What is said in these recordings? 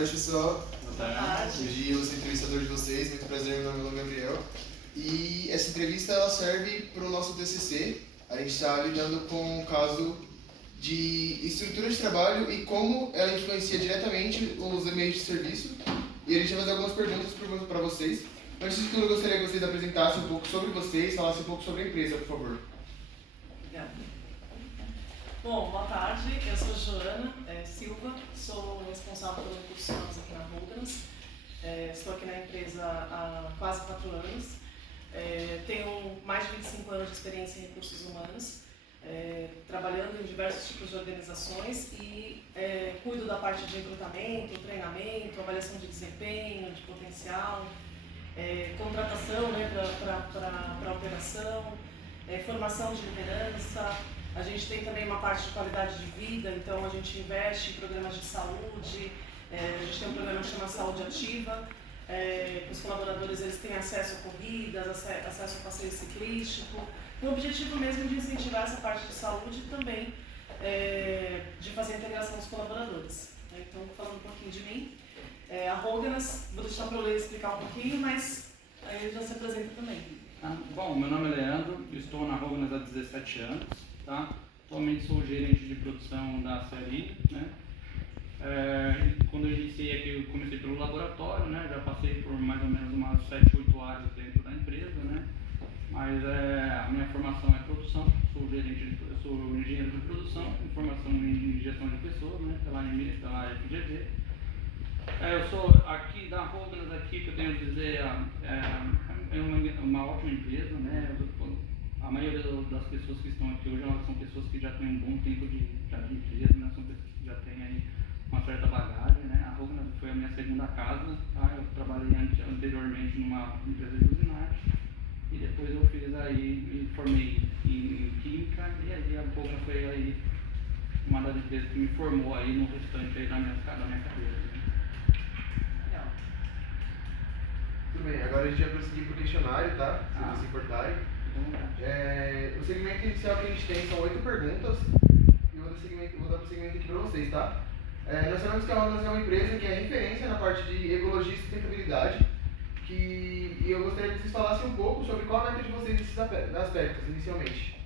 tarde, pessoal. Boa tarde. Hoje eu vou ser entrevistador de vocês, muito prazer, meu nome é Gabriel. E essa entrevista ela serve para o nosso TCC. A gente está lidando com o caso de estrutura de trabalho e como ela influencia diretamente os ambientes de serviço. E a gente vai fazer algumas perguntas para vocês. Antes de tudo, eu gostaria que vocês apresentassem um pouco sobre vocês, falassem um pouco sobre a empresa, por favor. Obrigada. Bom, boa tarde. Eu sou Joana Silva, sou responsável pelo recursos humanos aqui na Hoganas. Estou aqui na empresa há quase 4 anos. Tenho mais de 25 anos de experiência em recursos humanos, trabalhando em diversos tipos de organizações e cuido da parte de recrutamento, treinamento, avaliação de desempenho, de potencial, contratação, né, para operação, formação de liderança. A gente tem também uma parte de qualidade de vida, então a gente investe em programas de saúde, a gente tem um programa que chama Saúde Ativa, os colaboradores eles têm acesso a corridas, acesso a passeio ciclístico, com o objetivo mesmo de incentivar essa parte de saúde e também de fazer a integração dos colaboradores. Então, falando um pouquinho de mim, a Hoganas, vou deixar para o Leandro explicar um pouquinho, mas aí ele já se apresenta também. Bom, meu nome é Leandro, estou na Hoganas há 17 anos, tá? Atualmente sou gerente de produção da CRI, né? Quando eu iniciei aqui, eu comecei pelo laboratório, né? Já passei por mais ou menos umas 7, 8 áreas dentro da empresa, né? Mas a minha formação é produção, sou engenheiro de produção, com formação em gestão de pessoas, né? Pela FGV. Eu sou aqui da Hoganas, aqui, que eu tenho a dizer, é uma ótima empresa, né? A maioria das pessoas que estão aqui hoje elas são pessoas que já têm um bom tempo de empresa, né? São pessoas que já têm aí uma certa bagagem, né? A Hoganas foi a minha segunda casa, tá? Eu trabalhei anteriormente numa empresa de usinagem e depois eu fiz aí, me formei em Química e aí a Hoganas foi aí uma das empresas que me formou aí no restante aí da minha carreira. Né? Tudo bem, agora a gente vai prosseguir para o questionário, tá? Se vocês se importarem. O segmento inicial que a gente tem são 8 perguntas e eu vou dar prosseguimento aqui para vocês, tá? Nós sabemos que a Hoganas é uma empresa que é referência na parte de ecologia e sustentabilidade e eu gostaria que vocês falassem um pouco sobre qual a meta de vocês nesses aspectos, inicialmente.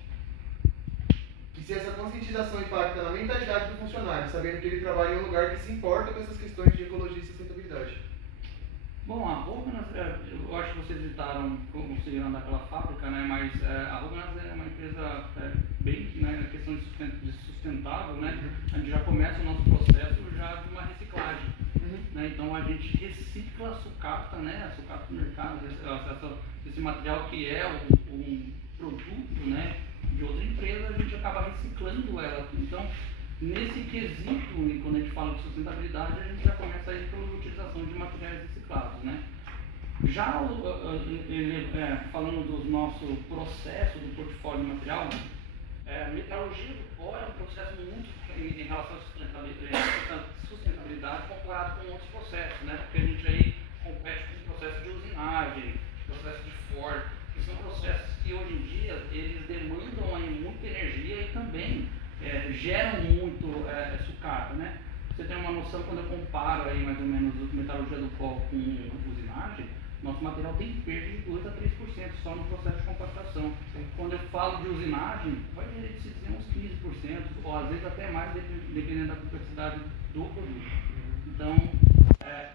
E se essa conscientização impacta na mentalidade do funcionário, sabendo que ele trabalha em um lugar que se importa com essas questões de ecologia e sustentabilidade. Bom, a Hoganas, eu acho que vocês visitaram considerando aquela fábrica, né? Mas a Hoganas é uma empresa bem, né, na questão de sustentável, né? A gente já começa o nosso processo já de uma reciclagem, né? Então a gente recicla a sucata, né? A sucata do mercado, esse material que é um produto, né, de outra empresa, a gente acaba reciclando ela. Então, nesse quesito, e quando a gente fala de sustentabilidade, a gente já começa aí pela utilização de materiais reciclados, né? Já falando do nosso processo do portfólio material, a metalurgia do pó é um processo muito em relação à sustentabilidade comparado com outros processos, né? Porque a gente aí compete com o processo de usinagem, processo de forno, que são processos que hoje em dia eles demandam aí muita energia e também geram muito sucata, né? Você tem uma noção, quando eu comparo aí mais ou menos a metalurgia do pó com usinagem, nosso material tem perda de 2 a 3% só no processo de compactação. Quando eu falo de usinagem, vai ser uns 15%, ou às vezes até mais, dependendo da complexidade do produto. Então,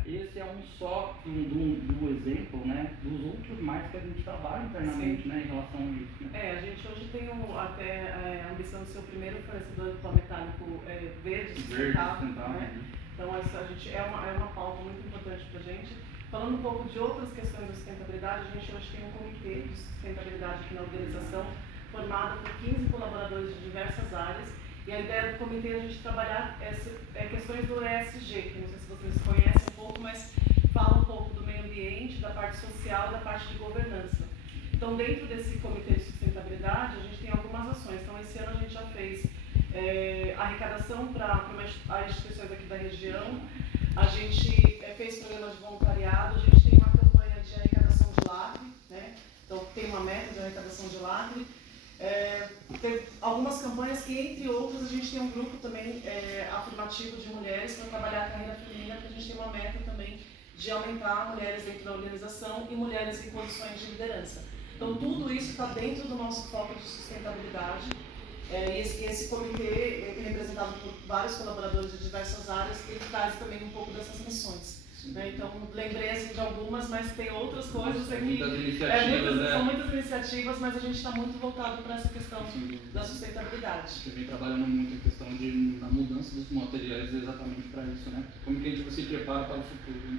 esse é um só do exemplo, né, dos outros mais que a gente trabalha internamente, né, em relação a isso. Né? A gente hoje tem até a ambição de ser o primeiro fornecedor de pó metálico verde sustentável, né? Então a gente é uma pauta muito importante para a gente. Falando um pouco de outras questões de sustentabilidade, a gente hoje tem um comitê de sustentabilidade aqui na organização, formado por 15 colaboradores de diversas áreas. E a ideia do comitê é a gente trabalhar questões do ESG, que não sei se vocês conhecem um pouco, mas fala um pouco do meio ambiente, da parte social e da parte de governança. Então, dentro desse comitê de sustentabilidade, a gente tem algumas ações. Então, esse ano a gente já fez arrecadação para instituições aqui da região, a gente fez programas de voluntariado, a gente tem uma campanha de arrecadação de lacre, né? Então, tem uma meta de arrecadação de lacre. Tem algumas campanhas que, entre outras, a gente tem um grupo também afirmativo de mulheres para trabalhar a carreira feminina, que a gente tem uma meta de aumentar mulheres dentro da organização e mulheres em posições de liderança. Então, tudo isso está dentro do nosso foco de sustentabilidade. Esse comitê, representado por vários colaboradores de diversas áreas, ele traz também um pouco dessas missões. Né? Então, lembrei assim, de algumas, mas tem outras coisas aqui. Muitas iniciativas, são muitas iniciativas, mas a gente está muito voltado para essa questão da sustentabilidade. Você vem trabalhando muito a questão da mudança dos materiais exatamente para isso, né? Como que a gente se prepara para o futuro, né?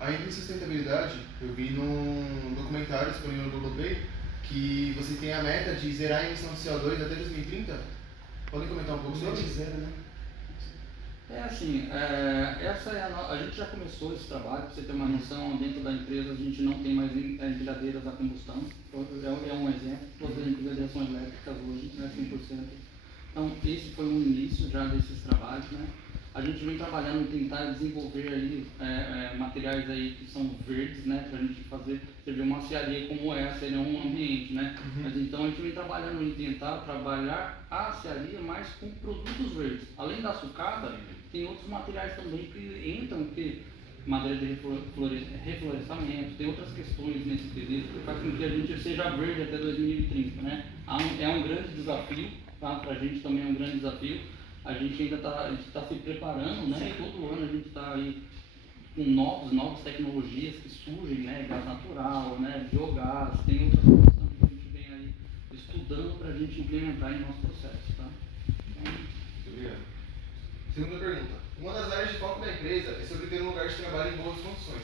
Ainda em sustentabilidade, eu vi num documentário disponível no Globoplay que você tem a meta de zerar a emissão de CO2 até 2030. Podem comentar um pouco sobre isso? Zero, né? Assim, essa é a gente já começou esse trabalho, para você ter uma noção, dentro da empresa a gente não tem mais empilhadeiras a combustão, é um exemplo, todas as empilhadeiras são elétricas hoje, né, 100%. Então, esse foi um início já desses trabalhos, né? A gente vem trabalhando em tentar desenvolver aí, materiais aí que são verdes, né, para a gente fazer, você vê uma cearia como essa, ele é um ambiente, né? Mas então a gente vem trabalhando em tentar trabalhar a cearia mais com produtos verdes. Além da sucata, tem outros materiais também que entram, que madeira de reflorestamento, tem outras questões nesse quesito que faz com que a gente seja verde até 2030, né? É um grande desafio, tá? Para a gente também é um grande desafio. A gente ainda está se preparando, né? Sim. Todo ano a gente está aí com novas tecnologias que surgem, né? Gás natural, né? Biogás, tem outras coisas também que a gente vem aí estudando para a gente implementar em nosso processo, tá? Então, Muito obrigado. Segunda pergunta. Uma das áreas de foco da empresa é sobre ter um lugar de trabalho em boas condições,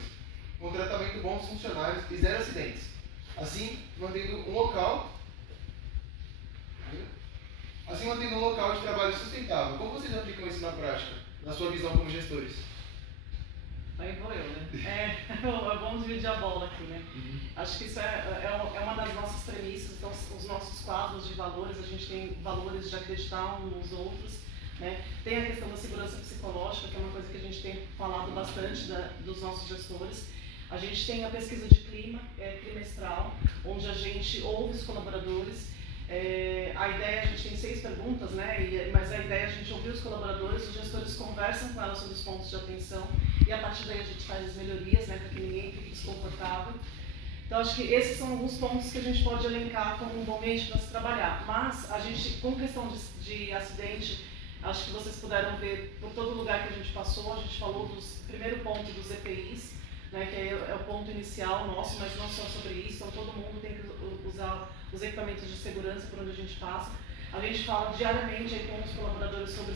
com tratamento de bons funcionários e zero acidentes. Assim, mantendo um local de trabalho sustentável. Como vocês aplicam isso na prática, na sua visão como gestores? Aí vou eu, né? Vamos dividir a bola aqui, né? Acho que isso é uma das nossas premissas. Então, os nossos quadros de valores, a gente tem valores de acreditar uns nos outros, né? Tem a questão da segurança psicológica, que é uma coisa que a gente tem falado bastante dos nossos gestores. A gente tem a pesquisa de clima, trimestral, onde a gente ouve os colaboradores. A ideia, a gente tem 6 perguntas, né? Mas a ideia é a gente ouvir os colaboradores, os gestores conversam com elas sobre os pontos de atenção e a partir daí a gente faz as melhorias, né? Para que ninguém fique desconfortável. Então, acho que esses são alguns pontos que a gente pode elencar como um bom ambiente para se trabalhar. Mas a gente, com questão de acidente, acho que vocês puderam ver por todo lugar que a gente passou, a gente falou primeiro ponto dos EPIs, né, que é o ponto inicial nosso, mas não só sobre isso, então todo mundo tem que usar os equipamentos de segurança por onde a gente passa. A gente fala diariamente aí com os colaboradores sobre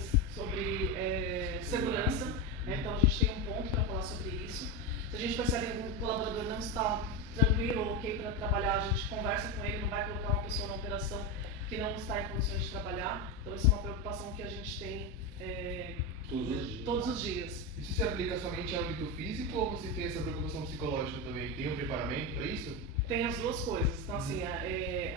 segurança, né, então a gente tem um ponto para falar sobre isso. Se a gente percebe que um colaborador não está tranquilo ou ok para trabalhar, a gente conversa com ele, não vai colocar uma pessoa na operação que não está em condições de trabalhar. Então isso é uma preocupação que a gente tem todos os dias. Isso se aplica somente ao âmbito físico ou você tem essa preocupação psicológica também? Tem um preparamento para isso? Tem as duas coisas. Então, assim,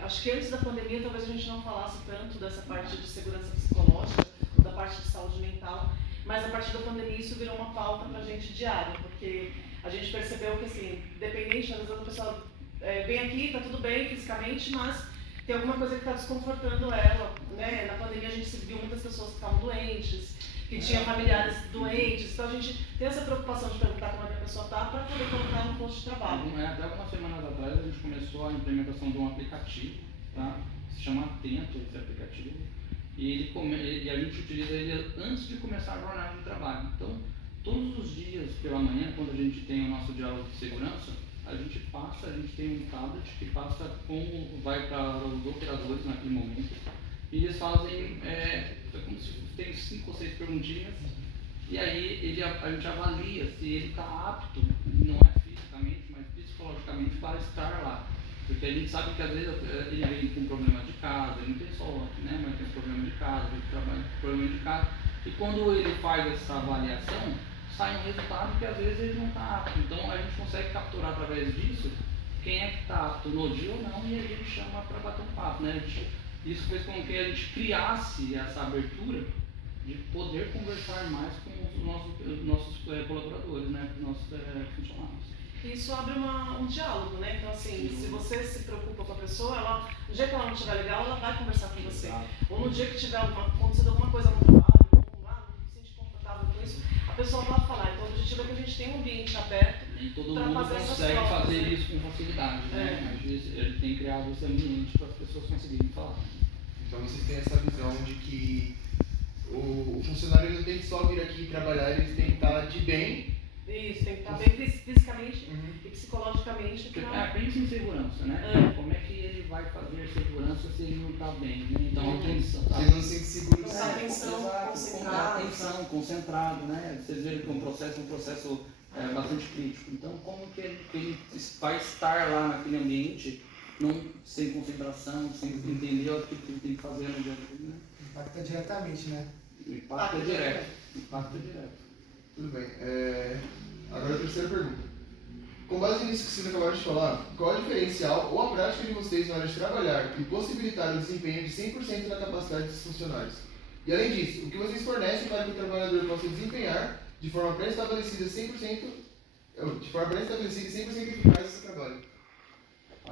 acho que antes da pandemia talvez a gente não falasse tanto dessa parte de segurança psicológica, ou da parte de saúde mental, mas a partir da pandemia isso virou uma pauta para a gente diária, porque a gente percebeu que, assim, dependente, às vezes a pessoa vem aqui, está tudo bem fisicamente, mas tem alguma coisa que está desconfortando ela, né? Na pandemia a gente viu muitas pessoas que estavam doentes, que tinham familiares doentes, então a gente tem essa preocupação de perguntar como é que a pessoa está para poder colocar no posto de trabalho. Até algumas semanas atrás a gente começou a implementação de um aplicativo, tá? Se chama Atento esse aplicativo, e a gente utiliza ele antes de começar a jornada de trabalho. Então, todos os dias pela manhã, quando a gente tem o nosso diálogo de segurança, a gente tem um tablet que passa vai para os operadores naquele momento, e eles fazem, como se tem 5 ou 6 perguntinhas, e aí a gente avalia se ele está apto, não é fisicamente, mas psicologicamente, para estar lá. Porque a gente sabe que às vezes ele vem com problema de casa, ele não tem só, né, mas tem problema de casa, ele trabalha com problema de casa, e quando ele faz essa avaliação, sai um resultado que às vezes ele não está apto. Então a gente consegue capturar através disso quem é que está apto no dia ou não, e a gente chama para bater um papo, né? Isso fez com que a gente criasse essa abertura de poder conversar mais com os nossos colaboradores, né? Com os nossos funcionários. Isso abre um diálogo, né? Então, assim, se você se preocupa com a pessoa, no dia que ela não estiver legal, ela vai conversar com você. Exato. Ou no dia que tiver acontecido alguma coisa no trabalho, ou não se sente confortável com isso, a pessoa vai falar. Então, a gente objetivo é que a gente tenha um ambiente aberto. Nem todo pra mundo fazer essas consegue trocas, fazer né? isso com facilidade, né? É. Mas ele tem criado esse ambiente para as pessoas conseguirem falar. Então vocês têm essa visão de que o funcionário não tem que só vir aqui trabalhar, eles têm que estar de bem. Isso, tem que estar bem fisicamente e psicologicamente. Porque, Pra... pensa em segurança, né? Como é que ele vai fazer segurança se ele não está bem, né? Então, atenção. Ele não se sente seguro. Prestar atenção, Exato, concentrado. atenção, concentrado, né? Vocês viram que é um processo bastante crítico. Então, como que ele vai estar lá naquele ambiente sem concentração, sem entender o que ele tem que fazer no dia a dia, né? Impacta diretamente, né? O impacto é direto. Impacto é direto. Tudo bem. Agora a terceira pergunta. Com base nisso que vocês acabaram de falar, qual é o diferencial ou a prática de vocês na hora de trabalhar e possibilitar o desempenho de 100% da capacidade dos funcionários? E além disso, o que vocês fornecem para que o trabalhador possa desempenhar de forma pré-estabelecida 100% eficaz esse trabalho?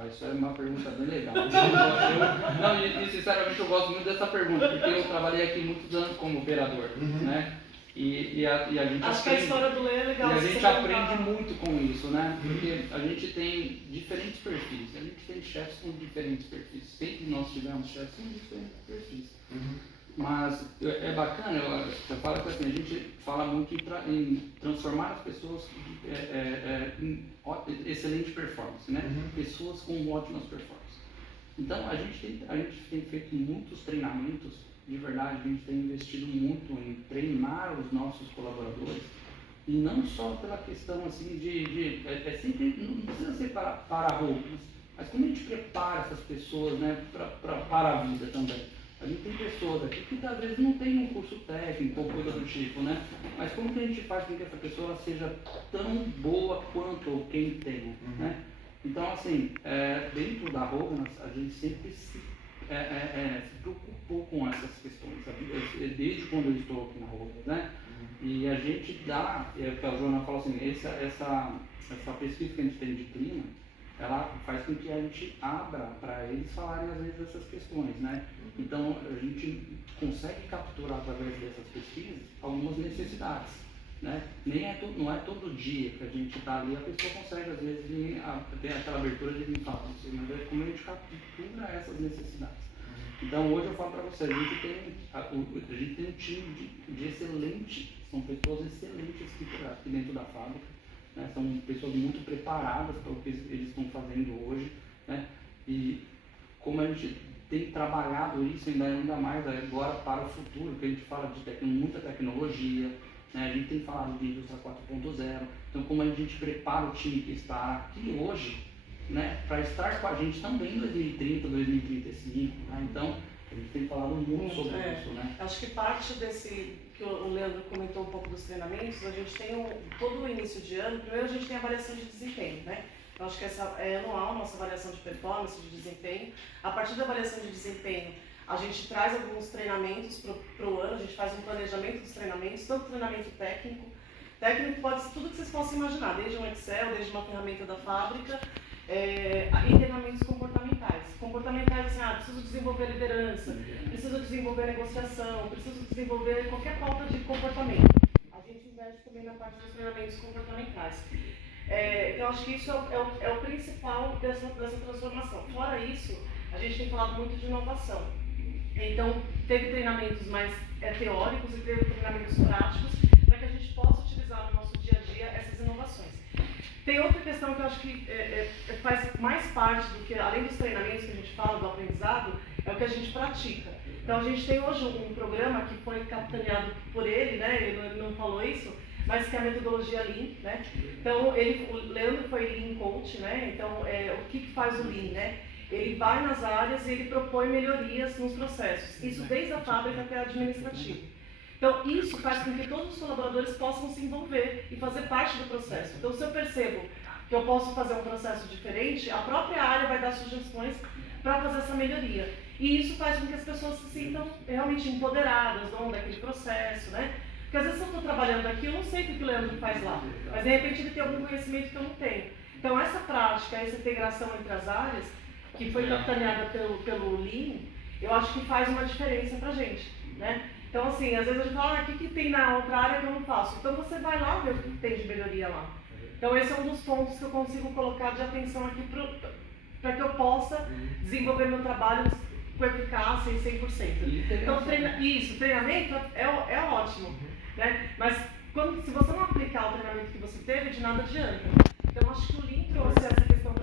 Isso é uma pergunta bem legal. E sinceramente eu gosto muito dessa pergunta, porque eu trabalhei aqui muitos anos como operador, né? E a gente Acho que a história do Lê é legal. E a gente aprende muito com isso, né? Porque a gente tem diferentes perfis, a gente tem chefes com diferentes perfis. Sempre nós tivemos chefes com diferentes perfis. Mas é bacana, eu falo que assim, a gente fala muito em transformar as pessoas em excelente performance, né? Pessoas com ótimas performances. Então a gente tem feito muitos treinamentos, de verdade, a gente tem investido muito em treinar os nossos colaboradores, e não só pela questão assim sempre, não precisa ser para roupas, mas como a gente prepara essas pessoas, né, para a vida também. A gente tem pessoas aqui que às vezes não tem um curso técnico ou coisa do tipo, né? Mas como que a gente faz com que essa pessoa seja tão boa quanto quem tem, né? Então, assim, dentro da Roganas, a gente sempre se preocupou com essas questões, sabe? Desde quando eu estou aqui na Roganas, né? E a gente dá, que a Joana falou assim, essa pesquisa que a gente tem de clima, ela faz com que a gente abra para eles falarem às vezes essas questões, né? Então a gente consegue capturar através dessas pesquisas algumas necessidades, né? Não é todo dia que a gente está ali, a pessoa consegue às vezes ter aquela abertura de me falar, mas é como a gente captura essas necessidades. Então hoje eu falo para vocês, a gente tem um time de excelentes, são pessoas excelentes aqui dentro da fábrica. Né, são pessoas muito preparadas para o que eles estão fazendo hoje, né? E como a gente tem trabalhado isso ainda mais agora para o futuro, que a gente fala de muita tecnologia, né? A gente tem falado de indústria 4.0, então como a gente prepara o time que está aqui hoje, né, para estar com a gente também em 2030, 2035, né? Então a gente tem falado muito sobre isso, né? Acho que parte desse, que o Leandro comentou um pouco dos treinamentos, a gente tem todo o início de ano, primeiro a gente tem a avaliação de desempenho, né? Eu acho que essa é anual, nossa avaliação de performance, de desempenho. A partir da avaliação de desempenho, a gente traz alguns treinamentos para o ano, a gente faz um planejamento dos treinamentos, tanto treinamento técnico. Técnico pode ser tudo que vocês possam imaginar, desde um Excel, desde uma ferramenta da fábrica, e treinamentos comportamentais. Comportamentais, assim, preciso desenvolver liderança, preciso desenvolver negociação, preciso desenvolver qualquer pauta de comportamento. A gente investe também na parte dos treinamentos comportamentais. Então, acho que isso é o principal dessa transformação. Fora isso, a gente tem falado muito de inovação. Então, teve treinamentos mais teóricos e teve treinamentos práticos para que a gente possa utilizar no nosso dia a dia essas inovações. Tem outra questão que eu acho que faz mais parte do que, além dos treinamentos que a gente fala, do aprendizado, é o que a gente pratica. Então, a gente tem hoje um programa que foi capitaneado por ele, né? Ele não falou isso, mas que é a metodologia Lean, né? Então, o Leandro foi Lean Coach, né? Então, o que faz o Lean, né? Ele vai nas áreas e ele propõe melhorias nos processos. Isso desde a fábrica até a administrativa. Então, isso faz com que todos os colaboradores possam se envolver e fazer parte do processo. Então, se eu percebo que eu posso fazer um processo diferente, a própria área vai dar sugestões para fazer essa melhoria. E isso faz com que as pessoas se sintam realmente empoderadas, dono daquele processo, né? Porque às vezes eu estou trabalhando aqui, eu não sei o que o Leandro faz lá, mas de repente ele tem algum conhecimento que eu não tenho. Então, essa prática, essa integração entre as áreas, que foi capitaneada pelo Lean, eu acho que faz uma diferença para a gente, né? Então, assim, às vezes a gente fala, o que tem na outra área que eu não faço? Então você vai lá ver o que tem de melhoria lá. Então esse é um dos pontos que eu consigo colocar de atenção aqui para que eu possa desenvolver meu trabalho com eficácia e 100%. Então treinamento é ótimo, né? Mas se você não aplicar o treinamento que você teve, de nada adianta. Então acho que o Lean trouxe essa questão